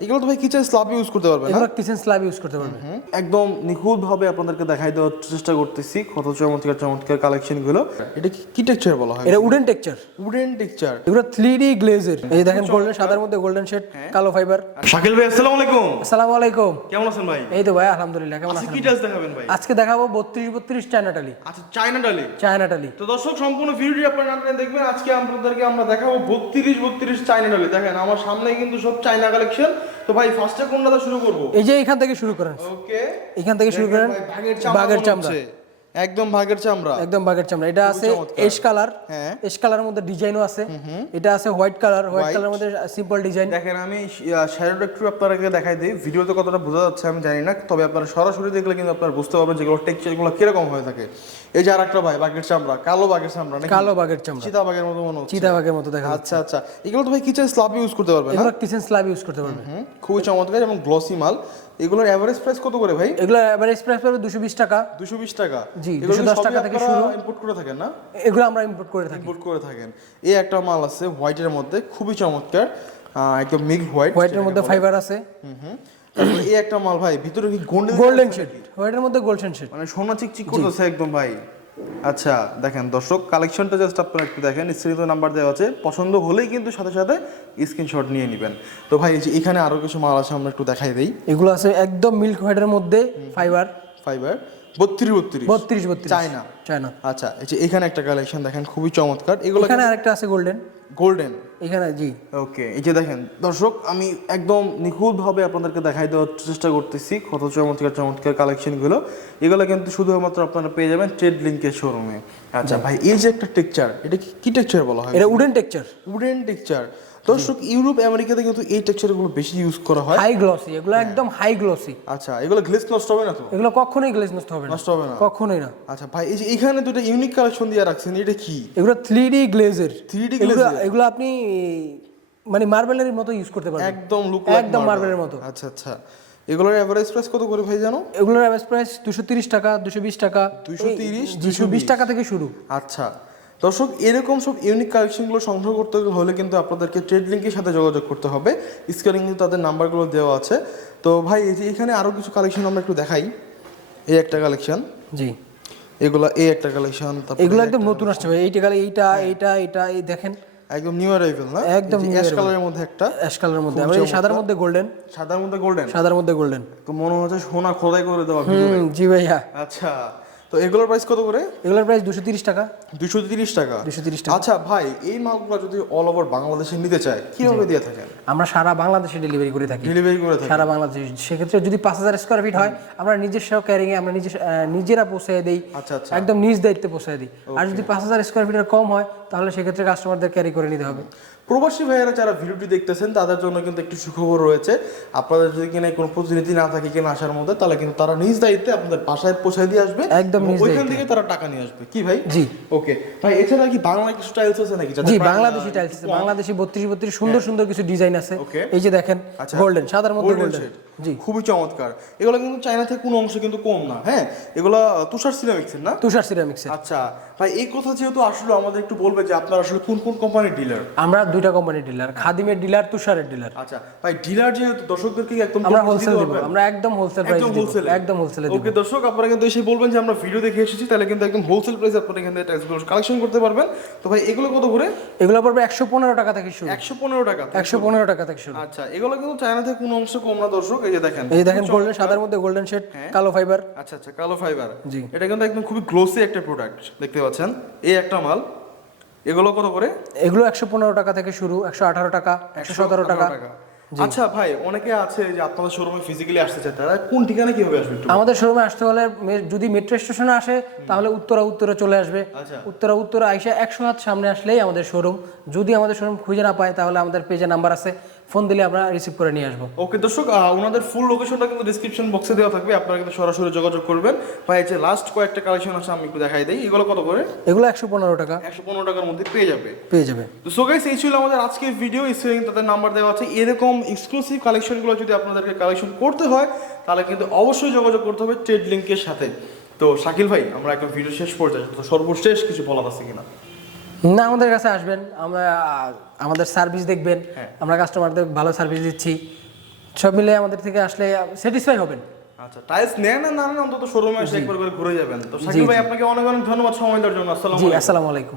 এগুলো তো ভাই কিচেন স্ল্যাব ইউজ করতে পারবেন না? এগুলো কিচেন স্ল্যাব ইউজ করতে পারবে একদম নিখুঁত ভাবে আপনাদেরকে দেখাই দেওয়ার চেষ্টা করতেছি কত চমৎকার চমৎকার কালেকশনগুলো এটা কি টেক্সচার বলা হয়? এটা উডেন টেক্সচার উডেন টেক্সচার এগুলো থ্রি ডি গ্লেজের এই দেখেন গোল্ডেন সাদার মধ্যে গোল্ডেন শেড কালো ফাইবার শাকিল ভাই আসসালামু আলাইকুম। আসসালামু আলাইকুম। কেমন আছেন ভাই? এই তো ভাই আলহামদুলিল্লাহ কেমন আছেন কি টাচ দেখাবেন ভাই? আজকে দেখাবো বত্রিশ বত্রিশ চায়না টালি আচ্ছা চায়না ডালে চায়না টালি তো দর্শক সম্পূর্ণ ভিডিওটি আপনারা দেখবেন আজকে আপনাদেরকে আমরা দেখাবো বত্রিশ বত্রিশ চায়না ডালে দেখেন আমার সামনে কিন্তু সব চায়না কালেকশন তো ভাই ফার্স্টে কোনটা শুরু করব? এই যে এখান থেকে শুরু করেন। ওকে এখান থেকে শুরু করেন। বাঘের চামড়া। একদম ভাগের চামড়া। একদম বাঘের চামড়া। এটা আছে এশ কালার। হ্যাঁ। এশ কালারের মধ্যে ডিজাইনও আছে। এটা আছে হোয়াইট কালার। হোয়াইট কালারের মধ্যে সিম্পল ডিজাইন। দেখেন আমি শ্যাডোটা একটু আপনাদেরকে দেখাই দিই। ভিডিওতে কতটা বোঝা যাচ্ছে আমি জানি না তবে আপনারা সরাসরি দেখলে কিন্তু আপনারা বুঝতে পারবেন যেগুলো টেক্সচারগুলো কীরকম হয়ে থাকে। এই যে আরেকটা ভাই বাঘের চামড়া কালো বাঘের চামড়া নাকি? কালো বাঘের চামড়া। চিতা বাঘের মতো মনে হচ্ছে। চিতা বাঘের মতো দেখা আচ্ছা আচ্ছা। এগুলো তো ভাই কিচেন স্ল্যাব ইউজ করতে পারবেন না? এগুলো কিচেন স্ল্যাব ইউজ করতে পারবে হুম, খুবই চমৎকার এবং গ্লসি মাল। এগুলোর এভারেজ প্রাইস কত করে ভাই? এগুলো এভারেজ প্রাইস হবে দুশো বিশ টাকা। দুশো বিশ টাকা। জি, এগুলো 210 টাকা থেকে শুরু। ইম্পোর্ট করে থাকেন না? এগুলো আমরা ইম্পোর্ট করে থাকি। ইম্পোর্ট করে থাকেন। এই একটা মাল আছে হোয়াইটের মধ্যে খুবই চমৎকার। একদম মিল্ক হোয়াইট হোয়াইটের মধ্যে ফাইবার আছে। হুম হুম। এই একটা মাল ভাই ভিতরে কি গোল্ডেন গোল্ডেন শেড হোয়াইটের মধ্যে গোল্ডেন শেড মানে সোনা চিকচিক করতেছে একদম ভাই। আচ্ছা দেখেন দর্শক কালেকশনটা জাস্ট আপনারা একটু দেখেন স্ক্রিনে নাম্বার দেওয়া আছে। পছন্দ হলেই কিন্তু সাথে সাথে স্ক্রিনশট নিয়ে নেবেন। তো ভাই এই যে এখানে আরও কিছু মাল আছে আমরা একটু দেখাই দিই। এগুলো আছে একদম মিল্ক হোয়াইটের মধ্যে ফাইবার ফাইবার বত্রিশ বত্রিশ। বত্রিশ বত্রিশ। চায়না। চায়না। আচ্ছা এই যে এখানে একটা কালেকশন দেখেন খুবই চমৎকার। এগুলো এখানে আরেকটা আছে গোল্ডেন গোল্ডেন এখানে জি। ওকে এই যে দেখেন দর্শক আমি একদম নিখুঁতভাবে আপনাদেরকে দেখাই দেওয়ার চেষ্টা করতেছি কত চমৎকার চমৎকার কালেকশনগুলো এগুলো কিন্তু শুধুমাত্র আপনারা পেয়ে যাবেন ট্রেড লিঙ্কের শোরুমে আচ্ছা ভাই এই যে একটা টেক্সচার এটা কি টেক্সচার বলা হয়? এটা উডেন টেক্সচার উডেন টেক্সচার দর্শক ইউরোপ আমেরিকাতে কিন্তু এই টেক্সচারগুলো বেশি ইউজ করা হয়। হাই গ্লসি এগুলো একদম হাই গ্লসি আচ্ছা এগুলো গ্লেস নষ্ট হবে না তো? এগুলো কখনোই গ্লেজ নষ্ট হবে না। নষ্ট হবে না। কখনোই না। আচ্ছা ভাই এই যে এখানে দুটো ইউনিক কালেকশন দিয়ে রাখছেন এটা কি? এগুলো থ্রি ডি গ্লেজের 3D এগুলো glaze এগুলো আপনি মানে মার্বেলের মতো ইউজ করতে পারবেন। একদম লুক একদম মার্বেলের মতো। আচ্ছা আচ্ছা। এগুলোর এভারেজ প্রাইস কত করে ভাই জানো? এগুলোর অ্যাভারেজ প্রাইস দুশো তিরিশ টাকা দুশো বিশ টাকা। 230, দুশো বিশ। টাকা থেকে শুরু। আচ্ছা। দর্শক এরকম সব ইউনিক কালেকশনগুলো সংগ্রহ করতে হলে কিন্তু আপনাদেরকে ট্রেড লিঙ্কের সাথে যোগাযোগ করতে হবে। স্ক্রিনে কিন্তু তাদের নাম্বারগুলো দেওয়া আছে। তো ভাই এই যে এখানে আরও কিছু কালেকশন আমরা একটু দেখাই। এই একটা কালেকশন জি। এগুলো এই একটা কালেকশন এগুলো একদম নতুন আসছে ভাই। এইটা গালে এইটা এইটা এইটা এই দেখেন। একদম নিউ অ্যারাইভেল না? একদম অ্যাশ কালারের মধ্যে একটা। অ্যাশ কালারের মধ্যে। আবার সাদার মধ্যে গোল্ডেন সাদার মধ্যে গোল্ডেন সাদার মধ্যে গোল্ডেন তো মনে হচ্ছে সোনা খোদাই করে দেওয়া জি ভাইয়া। আচ্ছা। তো এগুলোর প্রাইস কত করে? এগুলোর প্রাইস দুশো তিরিশ টাকা। দুশো তিরিশ টাকা। দুশো তিরিশ টাকা। আচ্ছা ভাই এই মালগুলো যদি অল ওভার বাংলাদেশে নিতে চায় কীভাবে দিয়ে থাকেন? আমরা সারা বাংলাদেশে ডেলিভারি করে থাকি। ডেলিভারি করে থাকেন সারা বাংলাদেশে। সেক্ষেত্রে যদি পাঁচ হাজার স্কোয়ার ফিট হয় আমরা নিজস্ব ক্যারিংয়ে আমরা নিজে নিজেরা পৌঁছে দিই। আচ্ছা আচ্ছা। একদম নিজ দায়িত্বে পৌঁছে দিই। আর যদি পাঁচ হাজার স্কোয়ার ফিটের কম হয় তাহলে সেক্ষেত্রে কাস্টমারদের ক্যারি করে নিতে হবে। প্রবাসী ভাইয়েরা যারা ভিডিওটি দেখতেছেন তাদের জন্য কিন্তু একটু সুখবর রয়েছে। আপনাদের যদি কিনা কোনো প্রতিনিধি না থাকে কিনা আসার মধ্যে তাহলে কিন্তু তারা নিজ দায়িত্বে আপনাদের বাসায় পৌঁছে দিয়ে আসবে একদম ওইখান থেকে তারা টাকা নিয়ে আসবে। কি ভাই? জি। ওকে। ভাই এছাড়া কি বাংলা কিছু টাইলস আছে নাকি? জি বাংলাদেশি টাইলস আছে। বাংলাদেশি বত্রিশ বত্রিশ সুন্দর সুন্দর কিছু ডিজাইন আছে। এই যে দেখেন আচ্ছা। গোল্ডেন সাদার মধ্যে গোল্ডেন জি। খুবই চমৎকার। এগুলো কিন্তু চায়না থেকে কোনো অংশ কিন্তু কম না হ্যাঁ? এগুলো তুষার সিরামিক্সের না? তুষার সিরামিক্সের আচ্ছা। ভাই এই কথা যেহেতু আসলে আমাদের একটু বলবে যে আপনার আসলে কোন কোন কোম্পানির ডিলার আমরা দুইটা কোম্পানির ডিলার খাদিমের ডিলার তুষারের ডিলার আচ্ছা ভাই ডিলার যেহেতু দর্শকদেরকে একদম আমরা হোলসেল দিব আমরা একদম হোলসেল প্রাইস একদম দিব একদম হোলসেলে দিব ওকে দর্শক আপনারা কিন্তু এসে বলবেন যে আমরা ভিডিও দেখে এসেছি তাহলে কিন্তু একদম হোলসেল প্রাইস আপনারা এখান থেকে ট্যাক্সগুলো কালেকশন করতে পারবেন। তো ভাই এগুলো কত করে? এগুলো পড়বে একশো পনেরো টাকা থেকে শুরু। একশো পনেরো টাকা একশো পনেরো টাকা থেকে শুরু। আচ্ছা এগুলো কিন্তু চায়না থেকে কোনো অংশ কম না দর্শক এই যে দেখেন। এই দেখেন গোল্ডেন সাদার মধ্যে গোল্ডেন শেড কালো ফাইবার আচ্ছা আচ্ছা কালো ফাইবার জি। এটা কিন্তু একদম খুবই গ্লোসি একটা প্রোডাক্ট দেখতে পাচ্ছেন? এই একটা মাল। এগুলো কত করে? এগুলো একশো পনেরো টাকা থেকে শুরু একশো আঠারো টাকা একশো সতেরো টাকা। আচ্ছা ভাই অনেকে আছে যে আপনাদের শোরুমে ফিজিক্যালি আসতে চায় তারা কোন ঠিকানা কীভাবে আসবে আমাদের শোরুমে আসতে হলে যদি মেট্রো স্টেশনে আসে তাহলে উত্তরা উত্তরে চলে আসবে। আচ্ছা। উত্তরা উত্তরা আইসা একশো হাত সামনে আসলেই আমাদের শোরুম যদি আমাদের শোরুম খুঁজে না পায় তাহলে আমাদের পেজে নাম্বার আছে। ফোন দিলে আমরা রিসিভ করে নিয়ে আসব। ওকে দর্শক ওনাদের ফুল লোকেশনটা কিন্তু ডিসক্রিপশন বক্সে দেওয়া থাকবে। আপনারা কিন্তু সরাসরি যোগাযোগ করবেন। ভাই এই যে লাস্ট কয়েকটা কালেকশন আছে আমি একটু দেখাই দিই। এগুলো কত করে? এগুলো একশো পনেরো টাকা। একশো পনেরো টাকার মধ্যে পেয়ে যাবে। পেয়ে যাবে। তো সো গাইস এই ছিল আমাদের আজকের ভিডিও স্ক্রিনে তাদের নাম্বার দেওয়া আছে। এরকম এক্সক্লুসিভ কালেকশনগুলো যদি আপনাদেরকে কালেকশন করতে হয় তাহলে কিন্তু অবশ্যই যোগাযোগ করতে হবে ট্রেড লিঙ্কের সাথে। তো শাকিল ভাই আমরা একটা ভিডিও শেষ পর্যায়ে তো সর্বশেষ কিছু বলার আছে কিনা? না আমাদের কাছে আসবেন। আমরা আমাদের সার্ভিস দেখবেন। হ্যাঁ। আমরা কাস্টমারদের ভালো সার্ভিস দিচ্ছি। সব মিলে আমাদের থেকে আসলে স্যাটিসফাই হবেন। আচ্ছা টাইলস নেন না না অন্তত শোরুমে এসে একবার করে ঘুরে যাবেন। তো সাকিব ভাই আপনাকে অনেক অনেক ধন্যবাদ সময় দেওয়ার জন্য। আসসালামু আলাইকুম।